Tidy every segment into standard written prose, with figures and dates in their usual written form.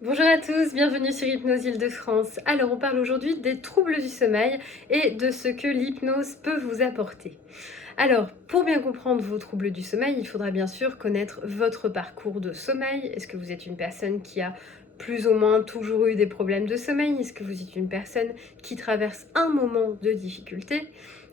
Bonjour à tous, bienvenue sur Hypnose Île-de-France. Alors on parle aujourd'hui des troubles du sommeil et de ce que l'hypnose peut vous apporter. Alors, pour bien comprendre vos troubles du sommeil, il faudra bien sûr connaître votre parcours de sommeil. Est-ce que vous êtes une personne qui a plus ou moins toujours eu des problèmes de sommeil? Est-ce que vous êtes une personne qui traverse un moment de difficulté?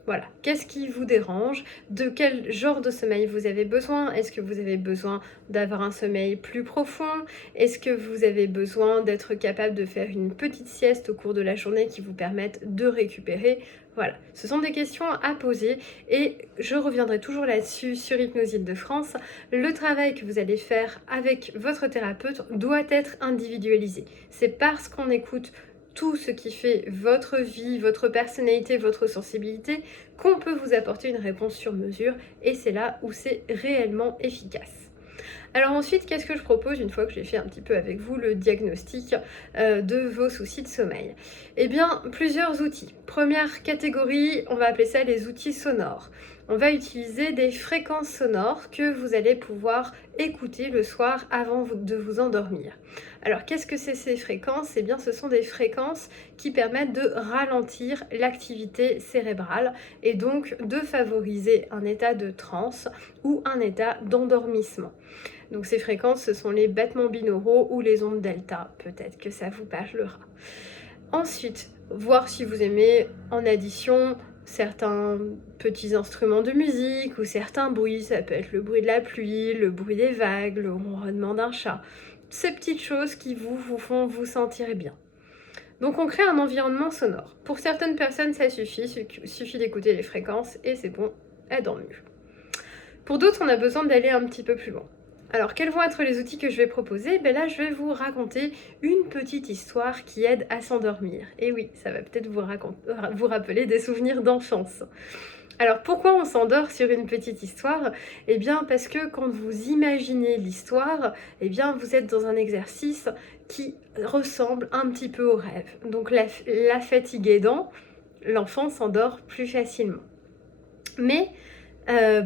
Voilà, qu'est-ce qui vous dérange? De quel genre de sommeil vous avez besoin? Est-ce que vous avez besoin d'avoir un sommeil plus profond? Est-ce que vous avez besoin d'être capable de faire une petite sieste au cours de la journée qui vous permette de récupérer? Voilà, ce sont des questions à poser et je reviendrai toujours là-dessus sur Hypnose Île-de-France. Le travail que vous allez faire avec votre thérapeute doit être individualisé. C'est parce qu'on écoute tout ce qui fait votre vie, votre personnalité, votre sensibilité, qu'on peut vous apporter une réponse sur mesure et c'est là où c'est réellement efficace. Alors ensuite, qu'est-ce que je propose une fois que j'ai fait un petit peu avec vous le diagnostic de vos soucis de sommeil? Eh bien, plusieurs outils. Première catégorie, on va appeler ça les outils sonores. On va utiliser des fréquences sonores que vous allez pouvoir écouter le soir avant de vous endormir. Alors, qu'est-ce que c'est ces fréquences? Eh bien, ce sont des fréquences qui permettent de ralentir l'activité cérébrale et donc de favoriser un état de transe ou un état d'endormissement. Donc ces fréquences, ce sont les battements binauraux ou les ondes delta. Peut-être que ça vous parlera. Ensuite, voir si vous aimez en addition certains petits instruments de musique ou certains bruits. Ça peut être le bruit de la pluie, le bruit des vagues, le ronronnement d'un chat. Ces petites choses qui vous font vous sentir bien. Donc on crée un environnement sonore. Pour certaines personnes, ça suffit. Il suffit d'écouter les fréquences et c'est bon, elles dorment mieux. Pour d'autres, on a besoin d'aller un petit peu plus loin. Alors, quels vont être les outils que je vais proposer? Ben là, je vais vous raconter une petite histoire qui aide à s'endormir. Et oui, ça va peut-être vous rappeler des souvenirs d'enfance. Alors, pourquoi on s'endort sur une petite histoire? Eh bien, parce que quand vous imaginez l'histoire, eh bien, vous êtes dans un exercice qui ressemble un petit peu au rêve. Donc, la fatigue aidant, l'enfant s'endort plus facilement. Mais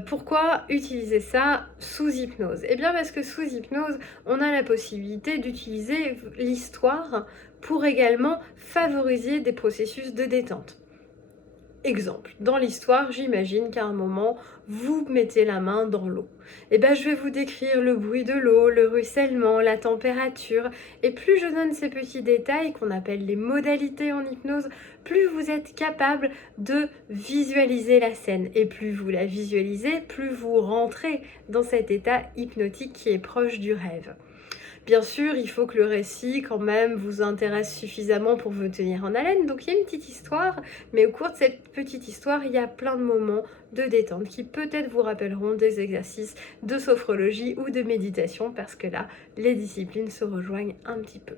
pourquoi utiliser ça sous hypnose? Eh bien parce que sous hypnose, on a la possibilité d'utiliser l'histoire pour également favoriser des processus de détente. Exemple, dans l'histoire, j'imagine qu'à un moment, vous mettez la main dans l'eau. Et bien, je vais vous décrire le bruit de l'eau, le ruissellement, la température. Et plus je donne ces petits détails qu'on appelle les modalités en hypnose, plus vous êtes capable de visualiser la scène. Et plus vous la visualisez, plus vous rentrez dans cet état hypnotique qui est proche du rêve. Bien sûr, il faut que le récit, quand même, vous intéresse suffisamment pour vous tenir en haleine. Donc, il y a une petite histoire, mais au cours de cette petite histoire, il y a plein de moments de détente qui peut-être vous rappelleront des exercices de sophrologie ou de méditation, parce que là, les disciplines se rejoignent un petit peu.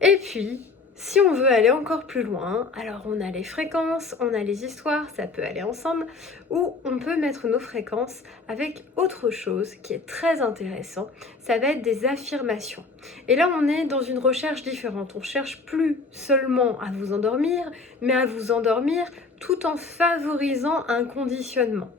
Et puis, si on veut aller encore plus loin, alors on a les fréquences, on a les histoires, ça peut aller ensemble, ou on peut mettre nos fréquences avec autre chose qui est très intéressant, ça va être des affirmations. Et là on est dans une recherche différente, on cherche plus seulement à vous endormir, mais à vous endormir tout en favorisant un conditionnement.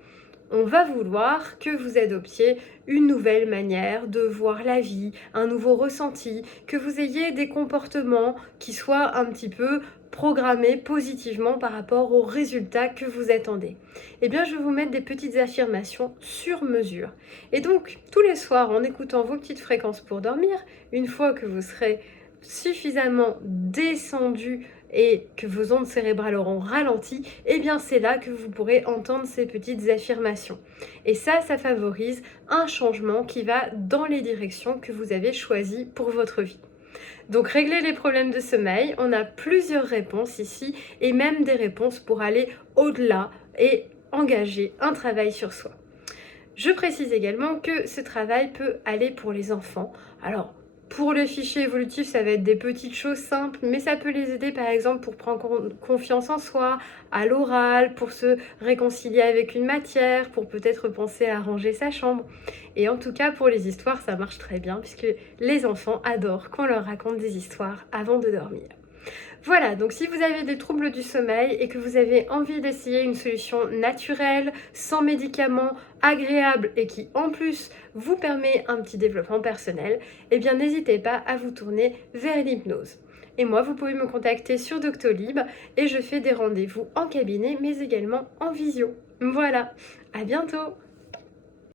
On va vouloir que vous adoptiez une nouvelle manière de voir la vie, un nouveau ressenti, que vous ayez des comportements qui soient un petit peu programmés positivement par rapport aux résultats que vous attendez. Eh bien, je vais vous mettre des petites affirmations sur mesure. Et donc, tous les soirs, en écoutant vos petites fréquences pour dormir, une fois que vous serez suffisamment descendu et que vos ondes cérébrales auront ralenti, eh bien c'est là que vous pourrez entendre ces petites affirmations. Et ça favorise un changement qui va dans les directions que vous avez choisies pour votre vie. Donc régler les problèmes de sommeil, on a plusieurs réponses ici et même des réponses pour aller au-delà et engager un travail sur soi. Je précise également que ce travail peut aller pour les enfants. Alors, pour les fichiers évolutifs, ça va être des petites choses simples, mais ça peut les aider par exemple pour prendre confiance en soi, à l'oral, pour se réconcilier avec une matière, pour peut-être penser à ranger sa chambre. Et en tout cas, pour les histoires, ça marche très bien, puisque les enfants adorent qu'on leur raconte des histoires avant de dormir. Voilà, donc si vous avez des troubles du sommeil et que vous avez envie d'essayer une solution naturelle, sans médicaments, agréable et qui en plus vous permet un petit développement personnel, eh bien n'hésitez pas à vous tourner vers l'hypnose. Et moi, vous pouvez me contacter sur Doctolib et je fais des rendez-vous en cabinet mais également en visio. Voilà, à bientôt!